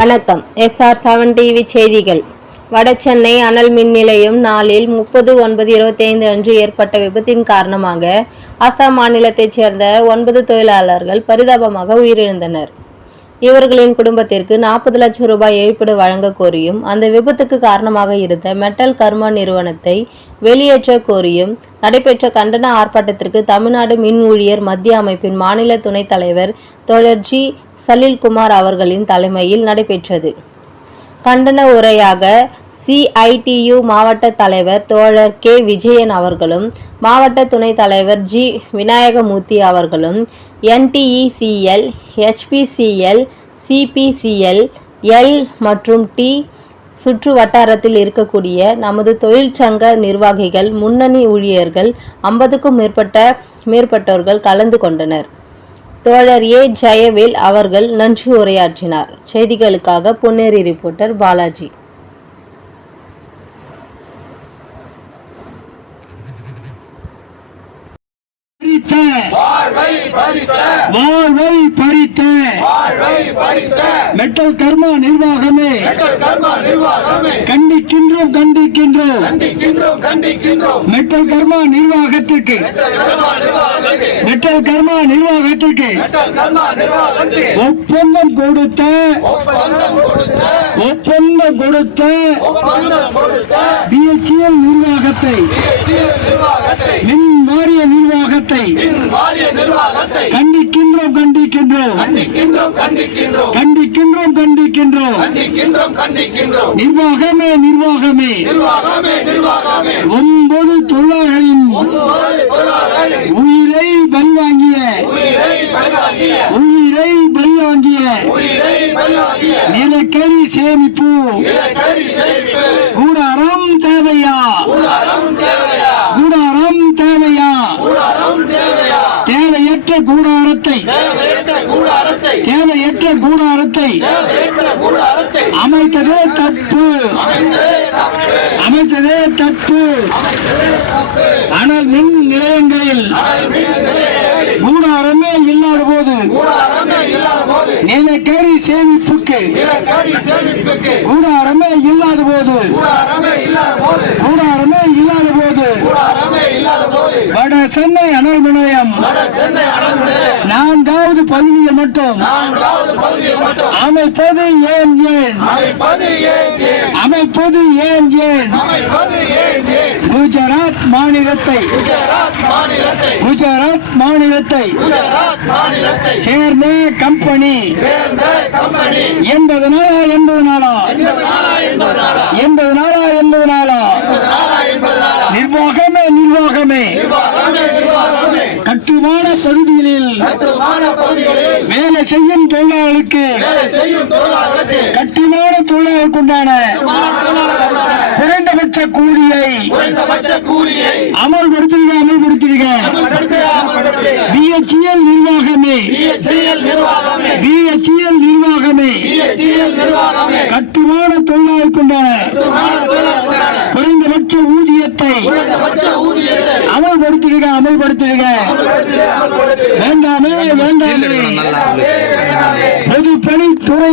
வணக்கம். SR seven TV செய்திகள். வடசென்னை அனல் மின் நிலையம் நாளில் முப்பது ஒன்பது இருபத்தைந்து அன்று ஏற்பட்ட விபத்தின் காரணமாக அசாம் மாநிலத்தைச் சேர்ந்த ஒன்பது தொழிலாளர்கள் பரிதாபமாக உயிரிழந்தனர். இவர்களின் குடும்பத்திற்கு நாற்பது லட்சம் ரூபாய் இழப்பீடு வழங்க கோரியும் அந்த விபத்துக்கு காரணமாக இருந்த மெட்டல் கர்மா நிறுவனத்தை வெளியேற்ற கோரியும் நடைபெற்ற கண்டன ஆர்ப்பாட்டத்திற்கு தமிழ்நாடு மின் ஊழியர் மத்திய அமைப்பின் மாநில துணைத் தலைவர் தோழர் ஜி. சலீல்குமார் அவர்களின் தலைமையில் நடைபெற்றது. கண்டன உரையாக சிஐடியு மாவட்ட தலைவர் தோழர் கே. விஜயன் அவர்களும் மாவட்ட துணைத் தலைவர் ஜி. விநாயகமூர்த்தி அவர்களும் என்டிஇசிஎல் ஹெச்பிசிஎல் சிபிசிஎல் எல் மற்றும் டி சுற்று வட்டாரத்தில் இருக்கக்கூடிய நமது தொழிற்சங்க நிர்வாகிகள் முன்னணி ஊழியர்கள் ஐம்பதுக்கும் மேற்பட்ட மேற்பட்டோர்கள் கலந்து கொண்டனர். தோழர் ஏ. ஜெயவேல் அவர்கள் நன்றி உரையாற்றினார். செய்திகளுக்காக பொன்னேரி ரிப்போர்ட்டர் பாலாஜி. வாழ்வை பறித்த. மெட்டல் கர்மா நிர்வாகமே. கண்டிக்கின்றோம் கண்டிக்கின்றோம். மெட்டல் கர்மா நிர்வாகத்துக்கு மெட்டல் கர்மா நிர்வாகத்துக்கு ஒப்பந்தம் கொடுத்த. ஒப்பந்தம் கொடுத்த. பிஎச்எல் நிர்வாகத்தை. என் வாரிய நிர்வாகத்தை. கண்டிக்கின்றோம் கண்டிக்கின்றோம். கண்டிக்கின்றோம் கண்டிக்கின்றோம். நிர்வாகமே நிர்வாகமே. ஒன்பது தொழிலாளர்களின் உயிரை பலிவாங்கிய கூடாரத்தை தேவையற்ற கூடாரத்தை அமைத்ததே தப்பு. அமைத்ததே தப்பு. ஆனால் மின் நிலையங்களில் கூடாரமே இல்லாத போது நிலக்கரி சேமிப்புக்கு கூடாரமே இல்லாத போது வட சென்னை அனல் நிலையம். நான்காவது பகுதியை மட்டும் அமைப்பது ஏன் ஏன்? அமைப்பது ஏன் ஏன்? குஜராத் மாநிலத்தை. குஜராத் மாநிலத்தை. சேர்ந்த கம்பெனி. எண்பது நாளா எண்பது நாளா. எண்பது நாளா கட்டுமான பகுதிகளில் வேலை செய்யும் தொழிலாளர்களுக்கு கட்டுமான தொழிலாளர்களுக்கு உண்டான குறைந்தபட்ச கூலியை அமல்படுத்துவீங்க அமல்படுத்துவீங்க பிஹெச்எல் நிர்வாகமே. பிஹெச்எல் நிர்வாகமே. கட்டுமான தொழிலாளர்களுக்கு உண்டான குறைந்தபட்ச ஊதிய ஊதியத்தை அமல்படுத்திடுக அமல்படுத்திடுக வேண்டாமே வேண்டாமே. பொதுப்பணித்துறை